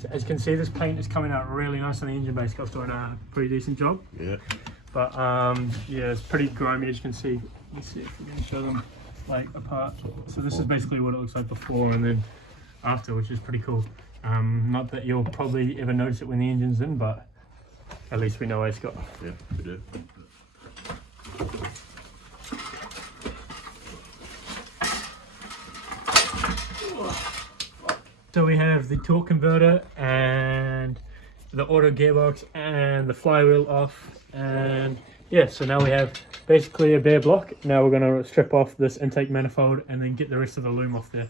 So as you can see, this paint is coming out really nice on the engine bay. Scott's doing a pretty decent job. Yeah. But yeah, it's pretty grimy as you can see. Let's see if we can show them like apart. So this is basically what it looks like before and then after, which is pretty cool. Not that you'll probably ever notice it when the engine's in, but at least we know it's got. Yeah, we do. So we have the torque converter and the auto gearbox and the flywheel off, and yeah, so now we have basically a bare block. Now we're going to strip off this intake manifold and then get the rest of the loom off there.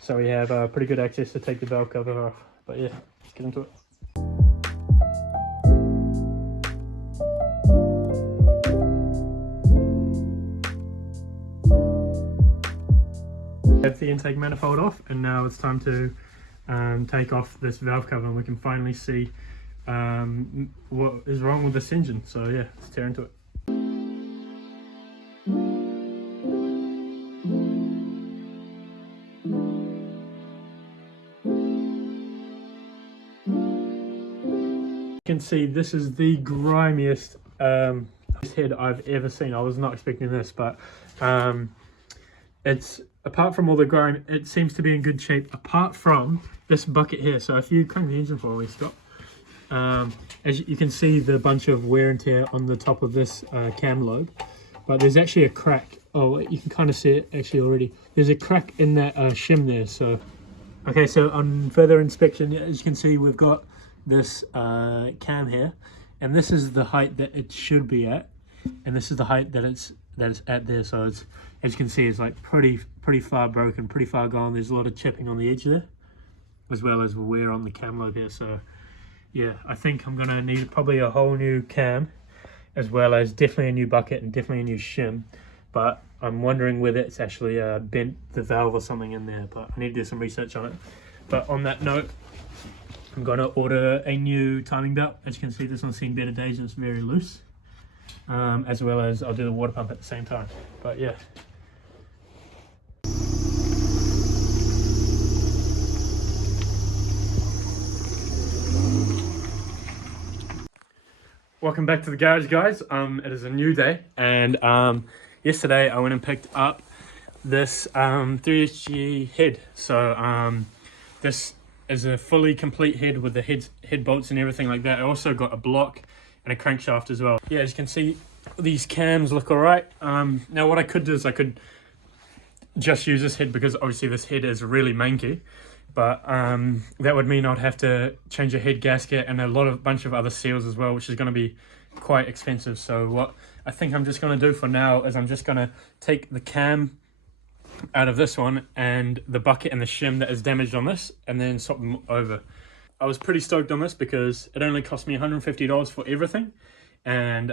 So we have pretty good access to take the valve cover off. But yeah, let's get into it. Have the intake manifold off, and now it's time to take off this valve cover, and we can finally see what is wrong with this engine. So yeah, let's tear into it. You can see this is the grimiest head I've ever seen. I was not expecting this, but it's, apart from all the grime, it seems to be in good shape apart from this bucket here. So if you crank the engine for me, Scott, as you can see the bunch of wear and tear on the top of this cam lobe, but there's actually a crack. Oh, you can kind of see it actually already. There's a crack in that shim there. So okay, so on further inspection, as you can see, we've got this cam here, and this is the height that it should be at, and this is the height that it's at there. So it's, as you can see, it's like pretty far broken, pretty far gone. There's a lot of chipping on the edge there, as well as wear on the cam lobe here. So yeah, I think I'm gonna need probably a whole new cam, as well as definitely a new bucket and definitely a new shim. But I'm wondering whether it's actually bent the valve or something in there, but I need to do some research on it. But on that note, I'm gonna order a new timing belt. As you can see, this one's seen better days and it's very loose. As well as I'll do the water pump at the same time. But yeah. Welcome back to the garage, guys. It is a new day, and yesterday I went and picked up this 3SG head. So this is a fully complete head with the head bolts and everything like that. I also got a block and a crankshaft as well. Yeah, as you can see, these cams look alright. Now what I could do is I could just use this head, because obviously this head is really manky, but that would mean I'd have to change a head gasket and a bunch of other seals as well, which is going to be quite expensive. So what I think I'm just going to do for now is I'm just going to take the cam out of this one and the bucket and the shim that is damaged on this, and then swap them over. I was pretty stoked on this because it only cost me $150 for everything, and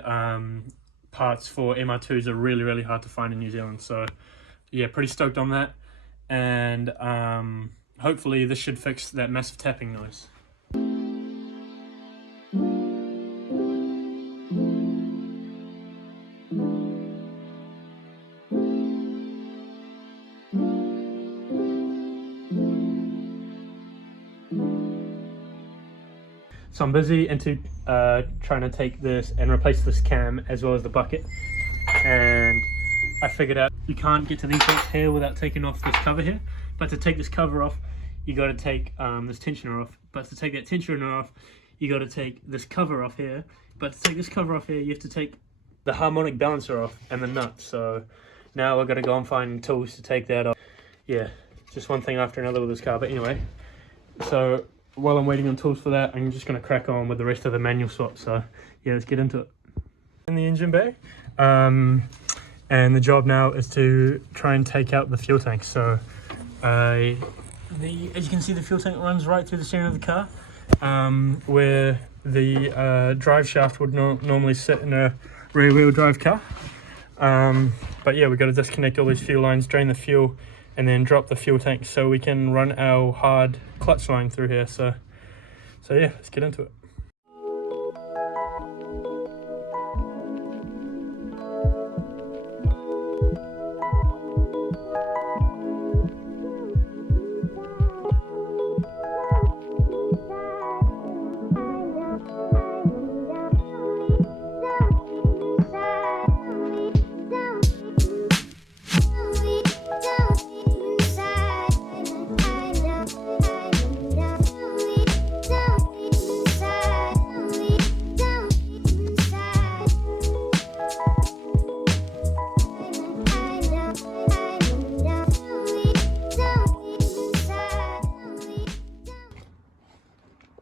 parts for MR2s are really hard to find in New Zealand. So yeah, pretty stoked on that, and hopefully this should fix that massive tapping noise. So I'm busy into trying to take this and replace this cam as well as the bucket, and I figured out you can't get to these bolts here without taking off this cover here. But to take this cover off, you got to take this tensioner off. But to take that tensioner off, you got to take this cover off here. But to take this cover off here, you have to take the harmonic balancer off and the nut. So now we're going to go and find tools to take that off. Yeah, just one thing after another with this car. But anyway, so while I'm waiting on tools for that, I'm just going to crack on with the rest of the manual swap. So yeah, let's get into it. In the engine bay, and the job now is to try and take out the fuel tank. So as you can see, the fuel tank runs right through the steering of the car, where the drive shaft would normally sit in a rear wheel drive car. But yeah, we've got to disconnect all these fuel lines, drain the fuel, and then drop the fuel tank so we can run our hard clutch line through here. So yeah, let's get into it.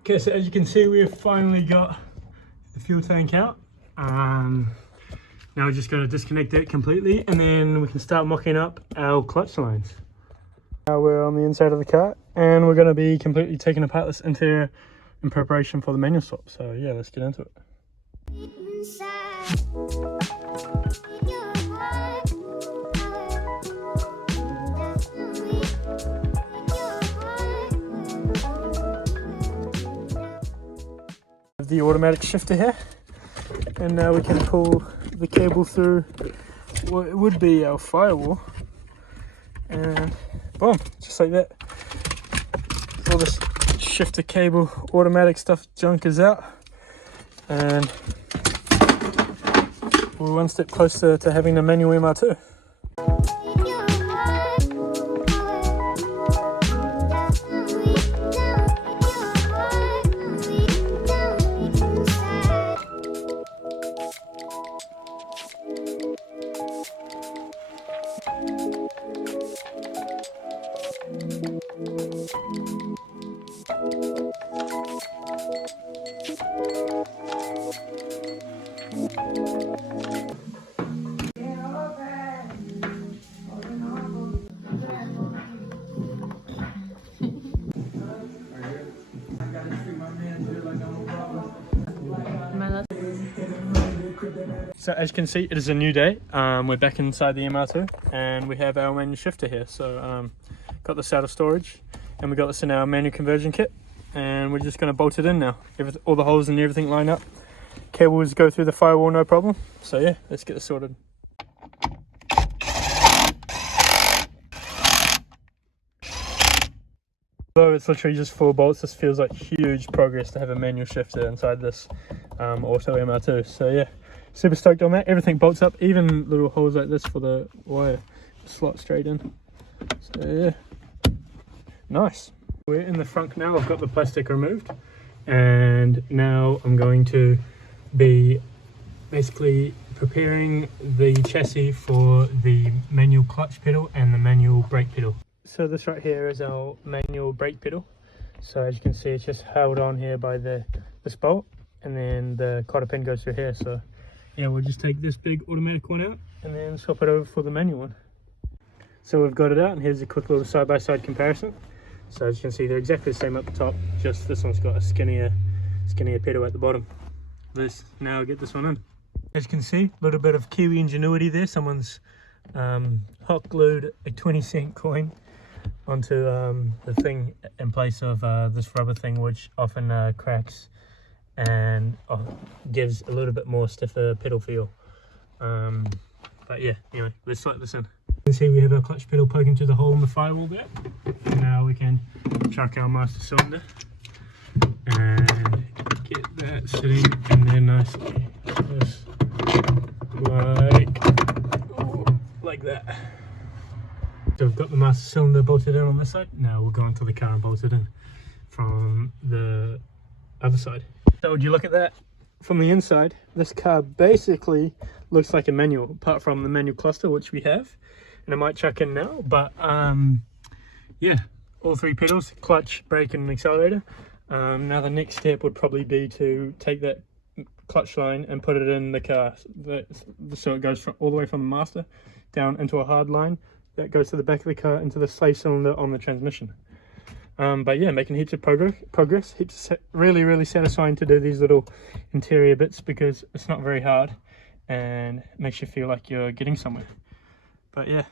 Okay, so as you can see, we've finally got the fuel tank out. Now we're just going to disconnect it completely, and then we can start mocking up our clutch lines. Now we're on the inside of the car, and we're going to be completely taking apart this interior in preparation for the manual swap. So yeah, let's get into it. The automatic shifter here, and now we can pull the cable through what it would be our firewall, and boom, just like that. All this shifter cable automatic stuff junk is out, and we're one step closer to having a manual MR2. So as you can see, it is a new day. We're back inside the MR2, and we have our manual shifter here. So got this out of storage, and we got this in our manual conversion kit, and we're just going to bolt it in now. All the holes and everything line up. Cables go through the firewall, no problem. So yeah, let's get this sorted. Although it's literally just 4 bolts, this feels like huge progress to have a manual shifter inside this auto MR2. So yeah, super stoked on that. Everything bolts up, even little holes like this for the wire slot straight in. So yeah, nice. We're in the front now. I've got the plastic removed, and now I'm going to be basically preparing the chassis for the manual clutch pedal and the manual brake pedal. So this right here is our manual brake pedal. So as you can see, it's just held on here by this bolt, and then the cotter pin goes through here. So yeah, we'll just take this big automatic one out and then swap it over for the manual one. So we've got it out, and here's a quick little side-by-side comparison. So as you can see, they're exactly the same up the top, just this one's got a skinnier pedal at the bottom. Let's now get this one in. As you can see, a little bit of Kiwi ingenuity there. Someone's hot glued a 20-cent coin onto the thing in place of this rubber thing, which often cracks and gives a little bit more stiffer pedal feel. But yeah, anyway, let's slot this in. You can see we have our clutch pedal poking through the hole in the firewall there. Now we can chuck our master cylinder and get that sitting in there nicely, just like that. So we've got the master cylinder bolted in on this side. Now we'll go into the car and bolt it in from the other side. So would you look at that from the inside? This car basically looks like a manual, apart from the manual cluster, which we have, and I might chuck in now. But yeah, all 3 pedals, clutch, brake and accelerator. Now the next step would probably be to take that clutch line and put it in the car, so it goes all the way from the master down into a hard line that goes to the back of the car into the slave cylinder on the transmission. But yeah, making heaps of progress. Really satisfying to do these little interior bits, because it's not very hard and it makes you feel like you're getting somewhere. But yeah,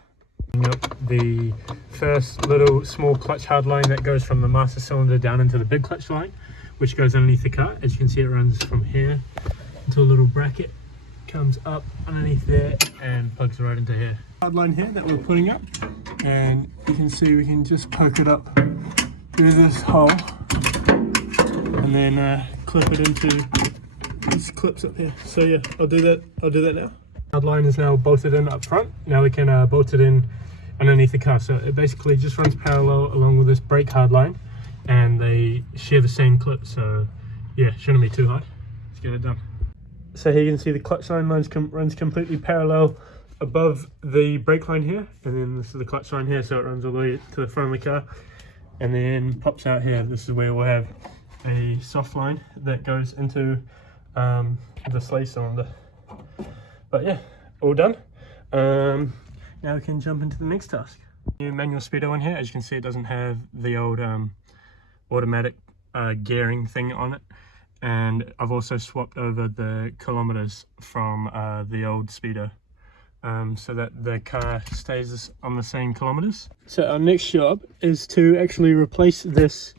the first little small clutch hard line that goes from the master cylinder down into the big clutch line, which goes underneath the car. As you can see, it runs from here into a little bracket, comes up underneath there and plugs right into here. Hard line here that we're putting up, and you can see we can just poke it up through this hole and then clip it into these clips up here. So yeah, I'll do that now. Hard line is now bolted in up front. Now we can bolt it in underneath the car. So it basically just runs parallel along with this brake hard line, and they share the same clip. So yeah, shouldn't be too hard. Let's get it done. So here you can see the clutch line runs completely parallel above the brake line here, and then this is the clutch line here, so it runs all the way to the front of the car and then pops out here. This is where we'll have a soft line that goes into the sleigh cylinder. But yeah, all done. Now we can jump into the next task. New manual speedo in here. As you can see, it doesn't have the old automatic gearing thing on it, and I've also swapped over the kilometers from the old speedo, so that the car stays on the same kilometers. So our next job is to actually replace this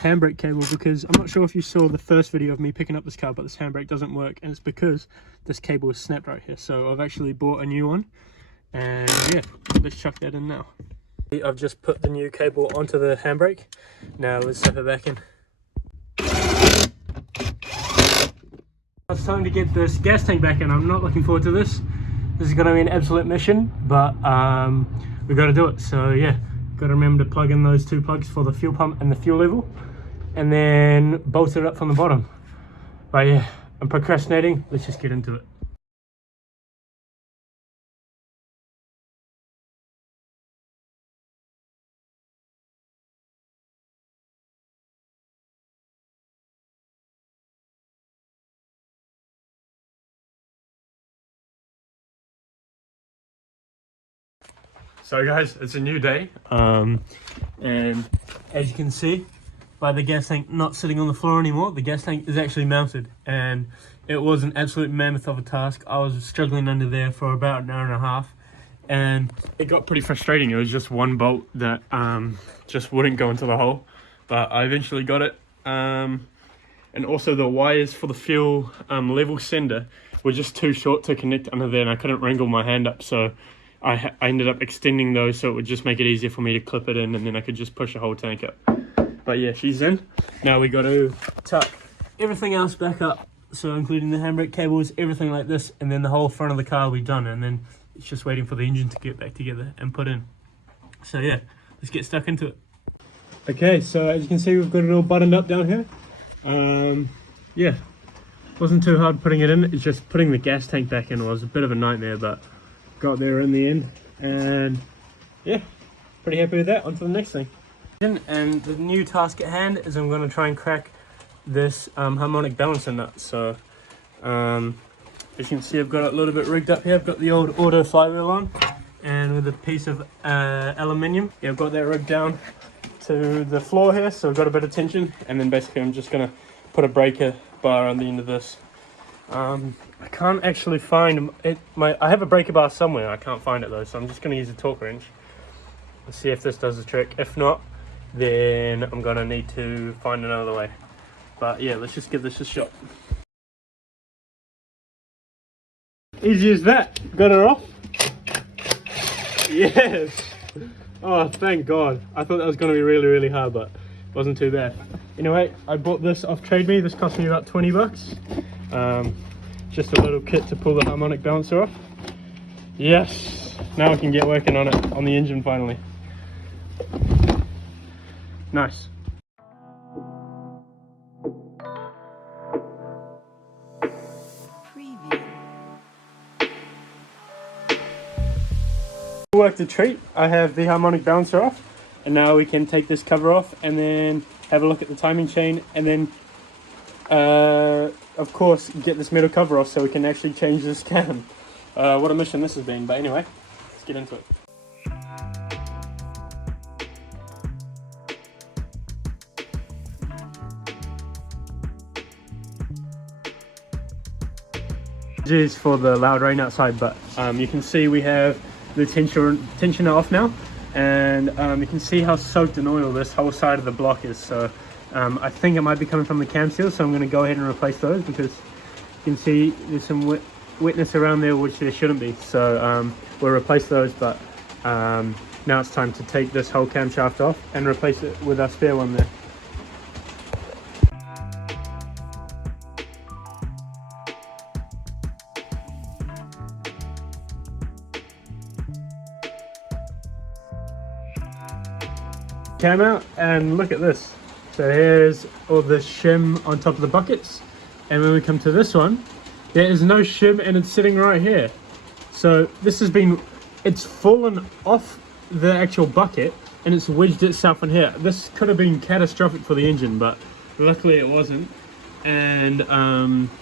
handbrake cable, because I'm not sure if you saw the first video of me picking up this car, but this handbrake doesn't work, and it's because this cable is snapped right here. So I've actually bought a new one, and yeah, let's chuck that in now. I've just put the new cable onto the handbrake. Now let's step it back in. It's time to get this gas tank back in. I'm not looking forward to this. This is going to be an absolute mission, but we've got to do it. So yeah, got to remember to plug in those two plugs for the fuel pump and the fuel level, and then bolt it up from the bottom. But yeah, I'm procrastinating. Let's just get into it. So guys, it's a new day, and as you can see by the gas tank not sitting on the floor anymore, the gas tank is actually mounted, and it was an absolute mammoth of a task. I was struggling under there for about an hour and a half, and it got pretty frustrating. It was just one bolt that just wouldn't go into the hole, but I eventually got it. And also the wires for the fuel level sender were just too short to connect under there, and I couldn't wrangle my hand up, so I ended up extending those so it would just make it easier for me to clip it in, and then I could just push the whole tank up. But yeah, she's in. Now we got to tuck everything else back up, so including the handbrake cables, everything like this, and then the whole front of the car will be done, and then it's just waiting for the engine to get back together and put in. So yeah, let's get stuck into it. Okay, so as you can see, we've got it all buttoned up down here. Yeah, wasn't too hard putting it in. It's just putting the gas tank back in was a bit of a nightmare, but got there in the end, and yeah, pretty happy with that. On to the next thing. And the new task at hand is I'm going to try and crack this harmonic balancer nut. So as you can see, I've got it a little bit rigged up here. I've got the old auto flywheel on, and with a piece of aluminium, yeah, I've got that rigged down to the floor here, so I've got a bit of tension, and then basically I'm just going to put a breaker bar on the end of this. I can't actually find it. I have a breaker bar somewhere. I can't find it though, so I'm just going to use a torque wrench. Let's see if this does the trick. If not, then I'm going to need to find another way. But yeah, let's just give this a shot. Easy as that. Got her off. Yes. Oh, thank God. I thought that was going to be really, really hard, but it wasn't too bad. Anyway, I bought this off Trade Me. This cost me about 20 bucks. Just a little kit to pull the harmonic balancer off. Yes, now I can get working on it, on the engine finally. Nice. Worked a treat. I have the harmonic balancer off, and now we can take this cover off and then have a look at the timing chain, and then of course get this metal cover off so we can actually change this cam. What a mission this has been, but anyway, let's get into it. Apologies for the loud rain outside, but you can see we have the tensioner off now, and you can see how soaked in oil this whole side of the block is. So I think it might be coming from the cam seals, so I'm going to go ahead and replace those, because you can see there's some wetness around there which there shouldn't be. So we'll replace those, but now it's time to take this whole camshaft off and replace it with our spare one there. Cam out, and look at this. So here's all the shim on top of the buckets, and when we come to this one, there is no shim and it's sitting right here. So this has been, it's fallen off the actual bucket and it's wedged itself in here. This could have been catastrophic for the engine, but luckily it wasn't. And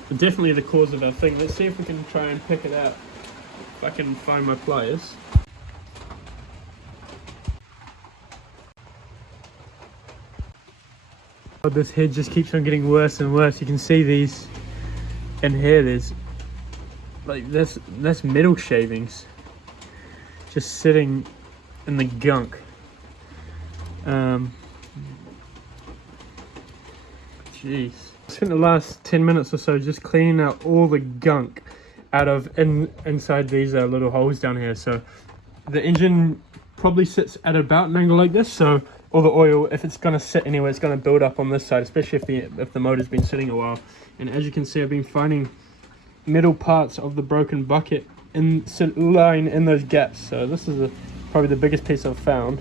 definitely the cause of our thing. Let's see if we can try and pick it out. If I can find my pliers. Oh, this head just keeps on getting worse and worse. You can see these in here. There's like that's metal shavings just sitting in the gunk. Jeez. I spent the last 10 minutes or so just cleaning out all the gunk out of inside these little holes down here. So the engine probably sits at about an angle like this, so all the oil, if it's going to sit anywhere, it's going to build up on this side, especially if the motor's been sitting a while. And as you can see, I've been finding metal parts of the broken bucket lying in those gaps. So this is probably the biggest piece I've found.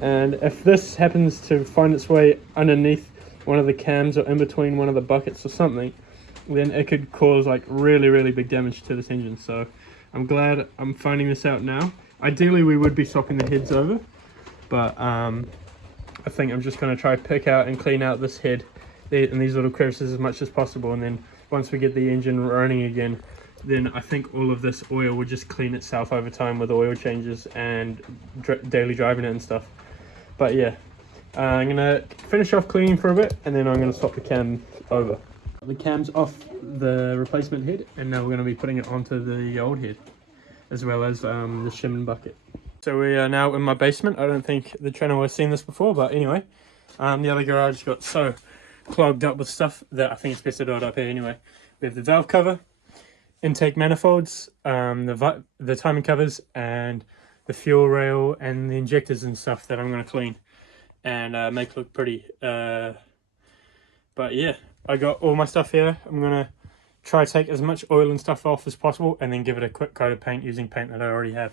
And if this happens to find its way underneath one of the cams or in between one of the buckets or something, then it could cause like really big damage to this engine. So I'm glad I'm finding this out now. Ideally we would be swapping the heads over, but I think I'm just going to try pick out and clean out this head in these little crevices as much as possible, and then once we get the engine running again, then I think all of this oil will just clean itself over time with oil changes and daily driving it and stuff. But yeah, I'm going to finish off cleaning for a bit, and then I'm going to swap the cam over. The cam's off the replacement head, and now we're going to be putting it onto the old head, as well as the shim and bucket. So we are now in my basement. I don't think the channel has seen this before, but anyway, the other garage got so clogged up with stuff that I think it's best to do it up here anyway. We have the valve cover, intake manifolds, the timing covers, and the fuel rail and the injectors and stuff that I'm going to clean and make look pretty. But yeah, I got all my stuff here. I'm going to try to take as much oil and stuff off as possible, and then give it a quick coat of paint using paint that I already have.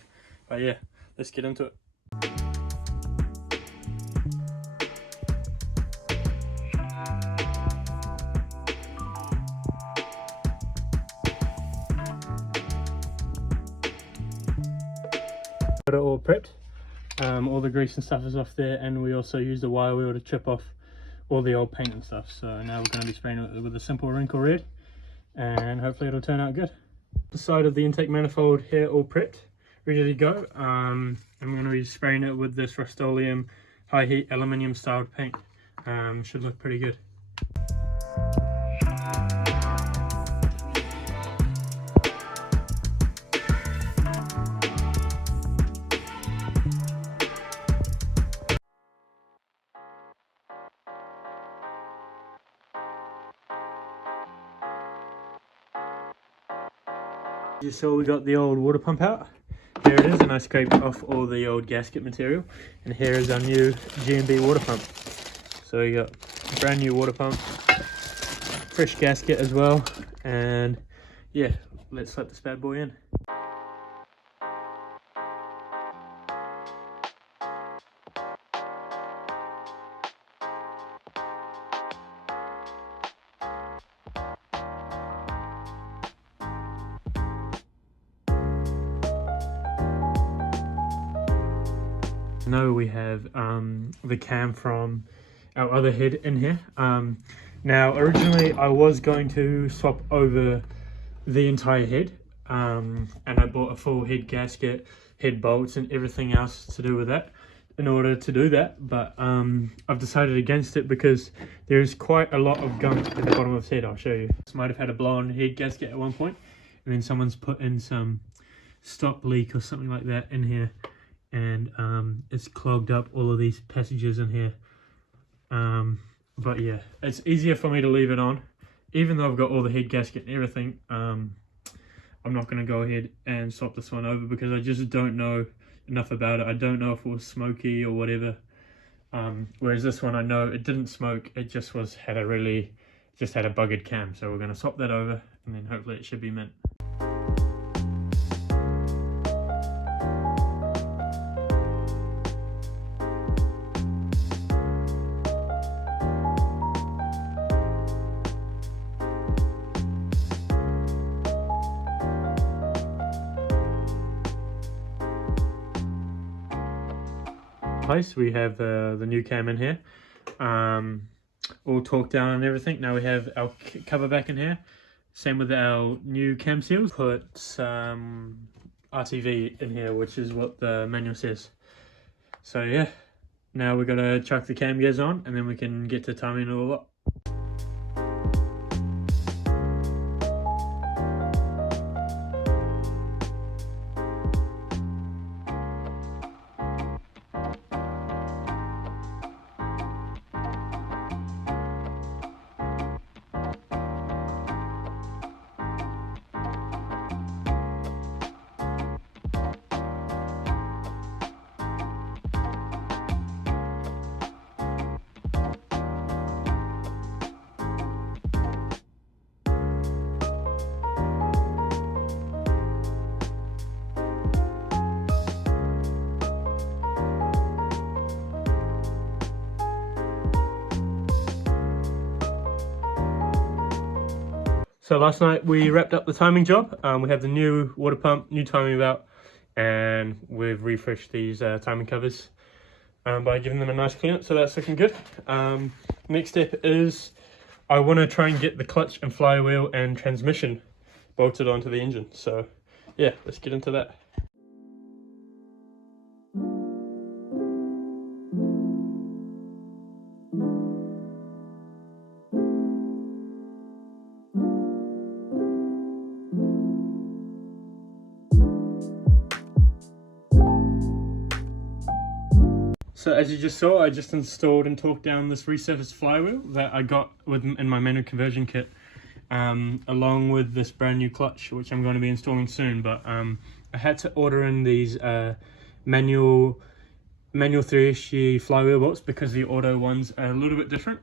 But yeah, let's get into it. Got it all prepped. All the grease and stuff is off there, and we also used a wire wheel to chip off all the old paint and stuff. So now we're going to be spraying it with a simple wrinkle red, and hopefully it'll turn out good. The side of the intake manifold here all prepped, ready to go. I'm going to be spraying it with this Rust-Oleum high heat aluminium styled paint. Should look pretty good. You saw we got the old water pump out. Here it is, and I scraped off all the old gasket material. And here is our new G&B water pump. So you got a brand new water pump, fresh gasket as well, and yeah, let's let this bad boy in. Now we have the cam from our other head in here. Now originally I was going to swap over the entire head, and I bought a full head gasket, head bolts and everything else to do with that in order to do that, but I've decided against it because there's quite a lot of gunk at the bottom of his head. I'll show you. This might have had a blown head gasket at one point, and then someone's put in some stop leak or something like that in here, and it's clogged up all of these passages in here. But yeah, it's easier for me to leave it on, even though I've got all the head gasket and everything. I'm not going to go ahead and swap this one over because I just don't know enough about it. I don't know if it was smoky or whatever. Whereas this one, I know it didn't smoke. It just had a buggered cam. So we're going to swap that over, and then hopefully it should be mint. Place we have the new cam in here. all torqued down and everything. Now we have our cover back in here. Same with our new cam seals. Put some RTV in here, which is what the manual says. So yeah, now we're gonna chuck the cam gears on and then we can get to timing it all up. So last night we wrapped up the timing job. We have the new water pump, new timing belt, and we've refreshed these timing covers by giving them a nice clean up, so that's looking good. Next step is I want to try and get the clutch and flywheel and transmission bolted onto the engine. So yeah, let's get into that. So as you just saw, I just installed and torqued down this resurfaced flywheel that I got in my manual conversion kit, along with this brand new clutch, which I'm going to be installing soon. But I had to order in these manual 3-issue flywheel bolts because the auto ones are a little bit different.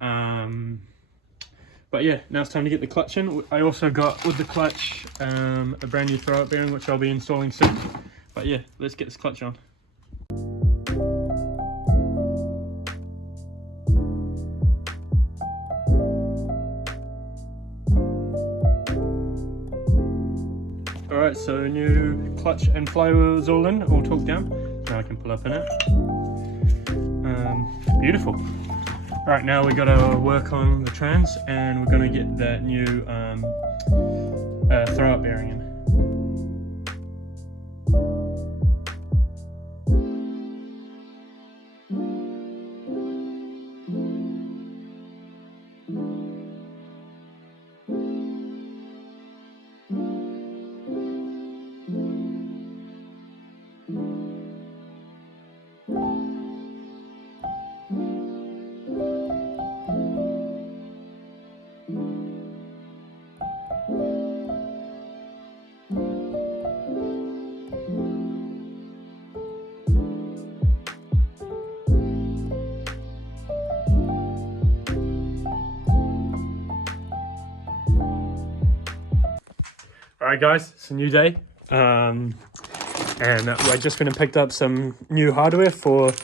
But yeah, now it's time to get the clutch in. I also got with the clutch a brand new throw-up bearing, which I'll be installing soon. But yeah, let's get this clutch on. Alright, so new clutch and flywheel is all in, all torqued down. Now I can pull up in it. Beautiful. Alright, now we got to work on the trans and we're going to get that new throw-up bearing in. Alright guys, it's a new day, and I just went and picked up some new hardware for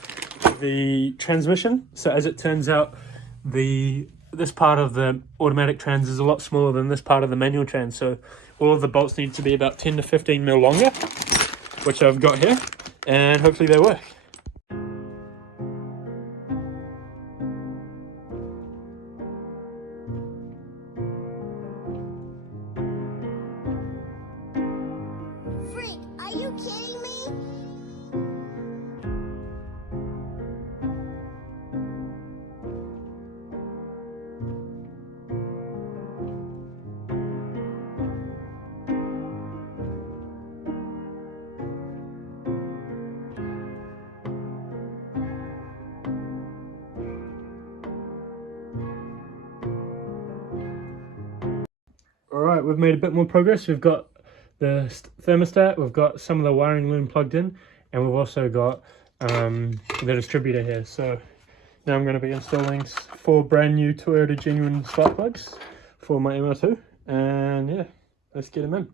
the transmission. So as it turns out, this part of the automatic trans is a lot smaller than this part of the manual trans, so all of the bolts need to be about 10 to 15 mil longer, which I've got here, and hopefully they work. Are you kidding me? Alright, we've made a bit more progress. We've got the thermostat, we've got some of the wiring loom plugged in, and we've also got the distributor here. So now I'm going to be installing 4 brand new Toyota genuine spark plugs for my MR2, and yeah, let's get them in.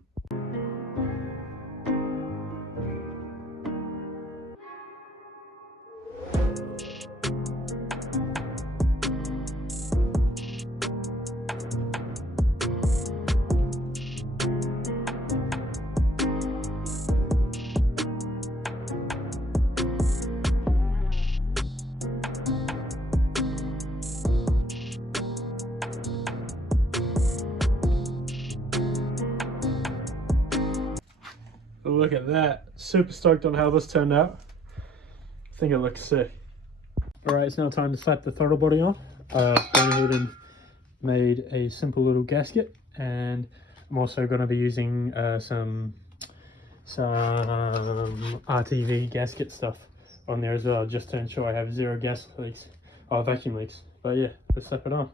look at that. Super stoked on how this turned out. I think it looks sick. Alright, it's now time to slap the throttle body on. I've gone ahead and made a simple little gasket, and I'm also going to be using some RTV gasket stuff on there as well, just to ensure I have zero gas leaks, or vacuum leaks. But yeah, let's slap it on.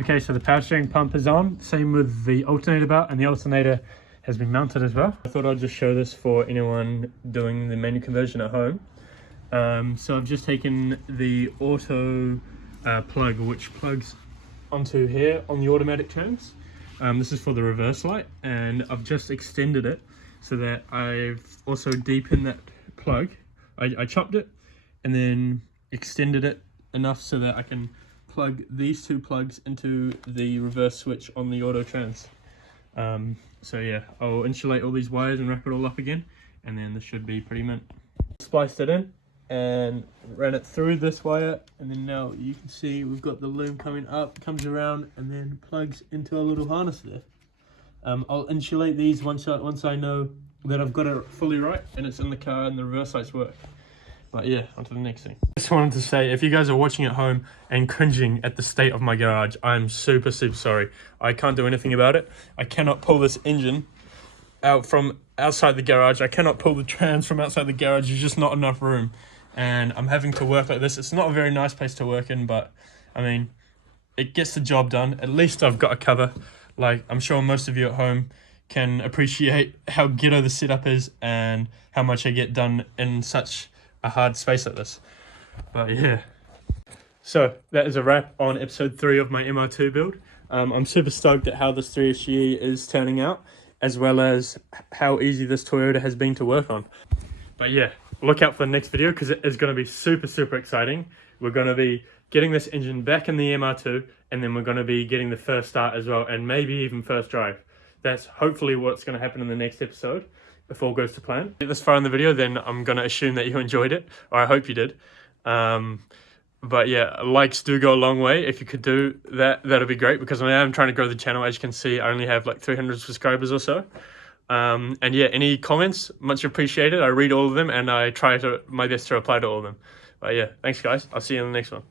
Okay, so the power steering pump is on, same with the alternator belt, and the alternator has been mounted as well. I thought I'd just show this for anyone doing the manual conversion at home. So I've just taken the auto plug, which plugs onto here on the automatic terms. This is for the reverse light, and I've just extended it so that I've also deepened that plug. I chopped it and then extended it enough so that I can plug these two plugs into the reverse switch on the auto trans. So yeah, I'll insulate all these wires and wrap it all up again, and then this should be pretty mint. Spliced it in and ran it through this wire, and then now you can see we've got the loom coming up, comes around, and then plugs into a little harness there. I'll insulate these once I know that I've got it fully right and it's in the car and the reverse lights work. But yeah, on to the next thing. Just wanted to say, if you guys are watching at home and cringing at the state of my garage, I'm super sorry. I can't do anything about it. I cannot pull this engine out from outside the garage. I cannot pull the trans from outside the garage. There's just not enough room. And I'm having to work like this. It's not a very nice place to work in, but I mean, it gets the job done. At least I've got a cover. Like, I'm sure most of you at home can appreciate how ghetto the setup is and how much I get done in such a hard space like this. But yeah, so that is a wrap on episode 3 of my MR2 build. I'm super stoked at how this 3SGE is turning out, as well as how easy this Toyota has been to work on. But yeah, look out for the next video, because it is going to be super exciting. We're going to be getting this engine back in the MR2, and then we're going to be getting the first start as well, and maybe even first drive. That's hopefully what's going to happen in the next episode, if all goes to plan. Get this far in the video, then I'm going to assume that you enjoyed it, or I hope you did. But yeah, likes do go a long way. If you could do that, that'd be great, because I am trying to grow the channel. As you can see, I only have like 300 subscribers or so. And yeah, any comments, much appreciated. I read all of them, and I try my best to reply to all of them. But yeah, thanks guys. I'll see you in the next one.